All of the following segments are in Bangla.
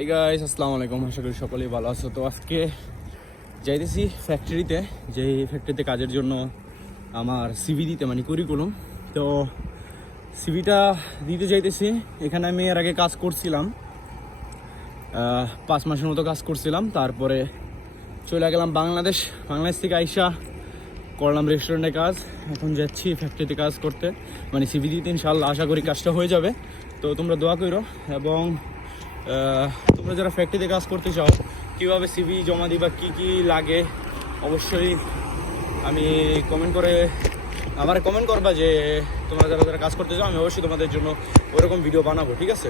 এই গাইস আসসালামু আলাইকুম, আশা করি সকলেই ভালো আছো। তো আজকে যাইতেছি ফ্যাক্টরিতে, যে ফ্যাক্টরিতে কাজের জন্য আমার সিভি দিতে, মানে কুরিকুলাম। তো সিভিটা দিতে যাইতেছি। এখানে আমি এর আগে কাজ করছিলাম, 5 মাসের মতো কাজ করছিলাম। তারপরে চলে গেলাম বাংলাদেশ থেকে আইসা করলাম রেস্টুরেন্টে কাজ। এখন যাচ্ছি ফ্যাক্টরিতে কাজ করতে, মানে সিভি দিতে। ইনশাল্লাহ আশা করি কাজটা হয়ে যাবে। তো তোমরা দোয়া করো, এবং তোমরা যারা ফ্যাক্টরিতে কাজ করতে চাও, কীভাবে সিভি জমা দিবা, কী কী লাগে, অবশ্যই আমি কমেন্ট করবা যে তোমরা যারা যারা কাজ করতে চাও। আমি অবশ্যই তোমাদের জন্য ওরকম ভিডিও বানাবো, ঠিক আছে?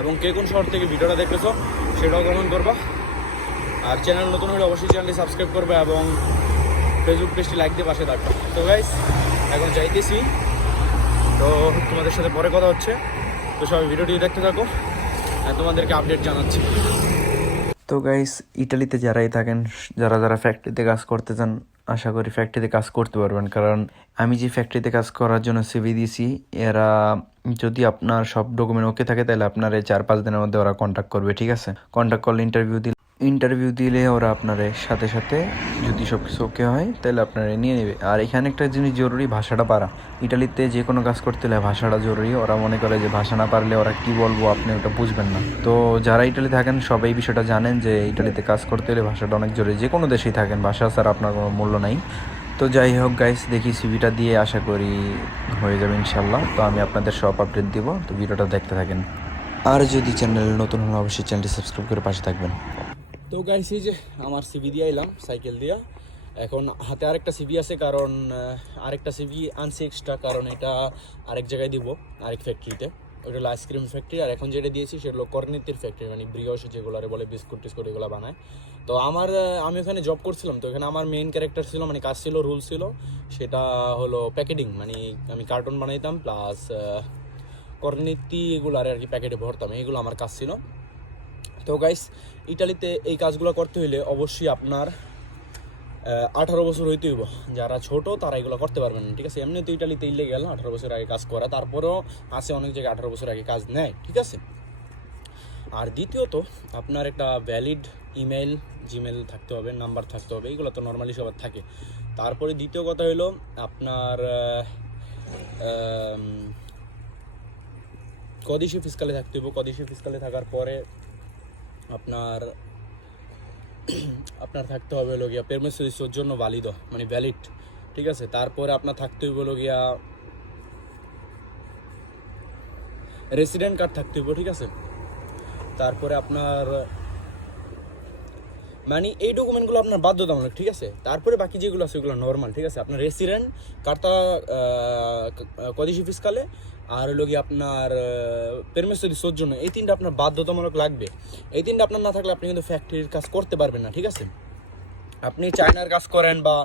এবং কে কোন শহর থেকে ভিডিওটা দেখতেছো সেটাও কমেন্ট করবা। আর চ্যানেল নতুন হলে অবশ্যই চ্যানেলটি সাবস্ক্রাইব করবে এবং ফেসবুক পেজটি লাইক দিয়ে পাশে থাকবে। তো গাইস এখন যাইতেছি, তো তোমাদের সাথে পরে কথা হচ্ছে। তো সবাই ভিডিওটি দেখতে থাকো, তোমাদেরকে আপডেট জানাচ্ছি। তো গাইস, ইটালিতে যারাই থাকেন, যারা যারা ফ্যাক্টরিতে কাজ করতে চান, আশা করি ফ্যাক্টরিতে কাজ করতে পারবেন। কারণ আমি যে ফ্যাক্টরিতে কাজ করার জন্য সিভি দিয়েছি, এরা যদি আপনার সব ডকুমেন্ট ওকে থাকে তাহলে আপনার এই 4-5 দিনের মধ্যে ওরা কন্ট্যাক্ট করবে, ঠিক আছে? কন্ট্যাক্ট করলে ইন্টারভিউ দিলে ওরা আপনার সাথে সাথে যদি সব কিছু ওকে হয় তাহলে আপনারা নিয়ে নেবে। আর এখানে একটা জিনিস জরুরি, ভাষাটা পারা। ইটালিতে যে কোনো কাজ করতে হলে ভাষাটা জরুরি। ওরা মনে করে যে ভাষা না পারলে ওরা কি বলবো আপনি ওটা বুঝবেন না। তো যারা ইটালি থাকেন সবাই বিষয়টা জানেন যে ইটালিতে কাজ করতে হলে ভাষাটা অনেক জরুরি। যে কোনো দেশেই থাকেন, ভাষা ছাড়া আপনার কোনো মূল্য নাই। তো যাই হোক গাইস, দেখি সিভিটা দিয়ে আশা করি হয়ে যাবে ইনশাল্লাহ। তো আমি আপনাদের সব আপডেট দিব, তো ভিডিওটা দেখতে থাকেন। আর যদি চ্যানেল নতুন হলে অবশ্যই চ্যানেলটি সাবস্ক্রাইব করে পাশে থাকবেন। তো গাইস, এই যে আমার সিভি দিয়ে এলাম সাইকেল দিয়া। এখন হাতে আরেকটা সিভি আছে, কারণ আরেকটা সিভি আনছি এক্সট্রা, কারণ এটা আরেক জায়গায় দিব, আরেক ফ্যাক্টরিতে। ওটা হলো আইসক্রিম ফ্যাক্টরি। আর এখন যেটা দিয়েছি সেটা হলো কর্নেতির ফ্যাক্টরি, মানে ব্রিওশ যেগুলো বলে, বিস্কুট টিস্কুট এগুলো বানায়। তো আমি ওখানে জব করছিলাম। তো এখানে আমার মেইন ক্যারেক্টার ছিল, মানে কাজ ছিল, রুল ছিল, সেটা হলো প্যাকেটিং। মানে আমি কার্টুন বানাইতাম, প্লাস কর্নেতি এগুলো আর কি প্যাকেটে ভরতাম, এইগুলো আমার কাজ ছিল। তো গাইস, ইটালিতে এই কাজগুলো করতে হইলে অবশ্যই আপনার 18 বছর হইতে হইব। যারা ছোট তারা এগুলো করতে পারবেন না, ঠিক আছে? এমনি তো ইটালিতে ইলিগ্যাল 18 বছর আগে কাজ করা, তারপরেও আছে অনেক জায়গায় 18 বছর আগে কাজ নেয়, ঠিক আছে? আর দ্বিতীয়ত আপনার একটা ভ্যালিড জিমেল থাকতে হবে, নাম্বার থাকতে হবে। এইগুলো তো নর্মালি সবার থাকে। তারপরে দ্বিতীয় কথা হইলো আপনার কদিশি ফিসকালে থাকতে হইব। কদিশি ফিসকালে থাকার পরে আপনার থাকতে হবে হলো গিয়া পেরমেসো দি সজ্জর্নো ভালিদো, মানে ভ্যালিড, ঠিক আছে? তারপরে আপনার থাকতে হইব হলো গিয়া রেসিডেন্ট কার্ড থাকতে হইব, ঠিক আছে? তারপরে আপনার মানে এই ডকুমেন্টগুলো আপনার বাধ্যতামূলক, ঠিক আছে? তারপরে বাকি যেগুলো আছে সেগুলো নর্মাল, ঠিক আছে? আপনার রেসিডেন্ট কার্ডটা কদিশি ফিসকালে, আর হলো গিয়ে আপনার পেরমেসো দি সজ্জর্নো, এই তিনটা আপনার বাধ্যতামূলক লাগবে। এই তিনটা আপনার না থাকলে আপনি কিন্তু ফ্যাক্টরির কাজ করতে পারবেন না, ঠিক আছে? আপনি চায়নার কাজ করেন বা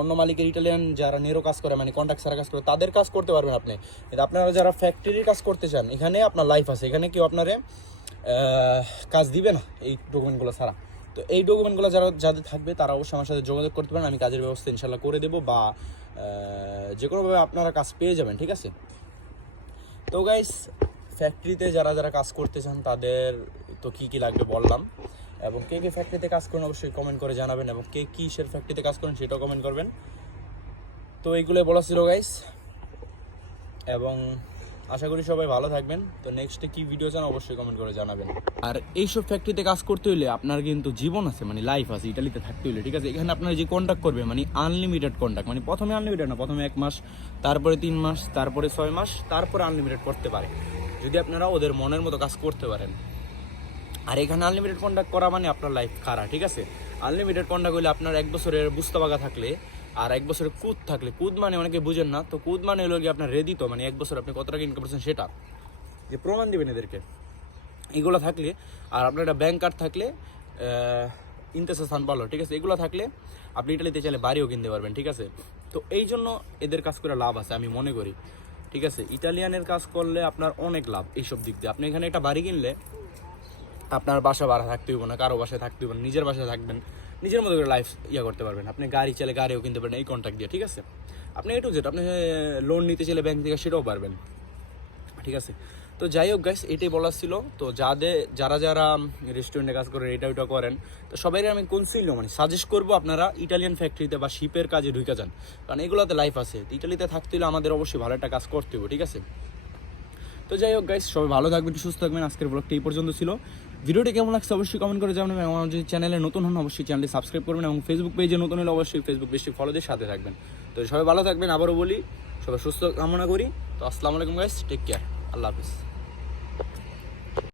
অন্য মালিকের ইটালিয়ান যারা নেরো কাজ করে, মানে কন্ট্রাক্ট ছাড়া কাজ করে, তাদের কাজ করতে পারবেন আপনি। কিন্তু আপনারা যারা ফ্যাক্টরির কাজ করতে চান, এখানে আপনার লাইফ আছে, এখানে কেউ আপনারে কাজ দিবে না এই ডকুমেন্টগুলো ছাড়া। তো এই ডকুমেন্টগুলো যাদের থাকবে তারা অবশ্যই আমার সাথে যোগাযোগ করতে পারেন। আমি কাজের ব্যবস্থা ইনশাল্লাহ করে দেবো, বা যে কোনোভাবে আপনারা কাজ পেয়ে যাবেন, ঠিক আছে? তো গাইস, ফ্যাক্টরিতে যারা যারা কাজ করতে চান তাদের তো কী কী লাগবে বললাম, এবং কে কে ফ্যাক্টরিতে কাজ করেন অবশ্যই কমেন্ট করে জানাবেন, এবং কে কিসের ফ্যাক্টরিতে কাজ করেন সেটাও কমেন্ট করবেন। তো এইগুলোই বলা ছিল গাইস, এবং আশা করি সবাই ভালো থাকবেন। তো নেক্সটে কী ভিডিও চান অবশ্যই কমেন্ট করে জানাবেন। আর এইসব ফ্যাক্টরিতে কাজ করতে হইলে আপনার কিন্তু জীবন আছে, মানে লাইফ আছে ইটালিতে থাকতে হইলে, ঠিক আছে? এখানে আপনার যে কন্ট্যাক্ট করবে, মানে আনলিমিটেড কন্ট্যাক্ট, মানে প্রথমে আনলিমিটেড না, প্রথমে 1 মাস, তারপরে 3 মাস, তারপরে 6 মাস, তারপরে আনলিমিটেড করতে পারে, যদি আপনারা ওদের মনের মতো কাজ করতে পারেন। আর এখানে আনলিমিটেড কন্ট্যাক্ট করা মানে আপনার লাইফ খারাপ, ঠিক আছে? আনলিমিটেড কন্ট্যাক্ট হলে আপনার 1 বছরের বুস্তাবাগা থাকলে আর 1 বছরের কুদ থাকলে, কুদ মানে অনেকে বুঝেন না, তো কুদ মানে হলো গিয়ে আপনার রেডি, তো মানে 1 বছর আপনি কত টাকা ইনকাম করছেন সেটা যে প্রমাণ দেবেন এদেরকে, এগুলো থাকলে। আর আপনার একটা ব্যাংক কার্ড থাকলে, ইন্তেসা সান পাওলো, ঠিক আছে? এগুলো থাকলে আপনি ইটালিতে চাইলে বাড়িও কিনতে পারবেন, ঠিক আছে? তো এই জন্য এদের কাজ করে লাভ আছে আমি মনে করি, ঠিক আছে? ইটালিয়ানের কাজ করলে আপনার অনেক লাভ এইসব দিক দিয়ে। আপনি এখানে একটা বাড়ি কিনলে আপনার বাসা ভাড়া থাকতে হইব না, কারো বাসায় থাকতে হইব না, নিজের বাসায় থাকবেন, নিজের মতো করে লাইফ করতে পারবেন। আপনি গাড়ি চাইলে গাড়িও কিনতে পারেন এই কন্ট্যাক্ট দিয়ে, ঠিক আছে? আপনি একটু যেটা আপনি লোন নিতে চাইলে ব্যাংক থেকে সেটাও পারবেন, ঠিক আছে? তো যাই হোক গাইস, এটাই বলার ছিল। তো যারা রেস্টুরেন্টে কাজ করেন, এটা ওইটা করেন, তো সবাই আমি মানে সাজেস্ট করবো আপনারা ইটালিয়ান ফ্যাক্টরিতে বা শিপের কাজে ঢুকে যান, কারণ এগুলোতে লাইফ আছে। ইটালিতে থাকতে হলে আমাদের অবশ্যই ভালো একটা কাজ করতে হবে, ঠিক আছে? তো যাই হোক গাইস, সবাই ভালো থাকবেন, সুস্থ থাকবেন। আজকের ব্লগটা এই পর্যন্ত ছিল। ভিডিওটি কেমন লাগছে অবশ্যই কমেন্ট করে জানাবেন, এবং আমার যদি চ্যানেলে নতুন হন অবশ্যই চ্যানেলটি সাবস্ক্রাইব করবেন, এবং ফেসবুক পেজে নতুন হলে অবশ্যই ফেসবুক পেজটি ফলো দিয়ে সাথে থাকবেন। তো সবাই ভালো থাকবেন, আবারও বলি সবাই সুস্থ কামনা করি। তো আসসালামু আলাইকুম গাইস, টেক কেয়ার, আল্লাহ হাফিজ।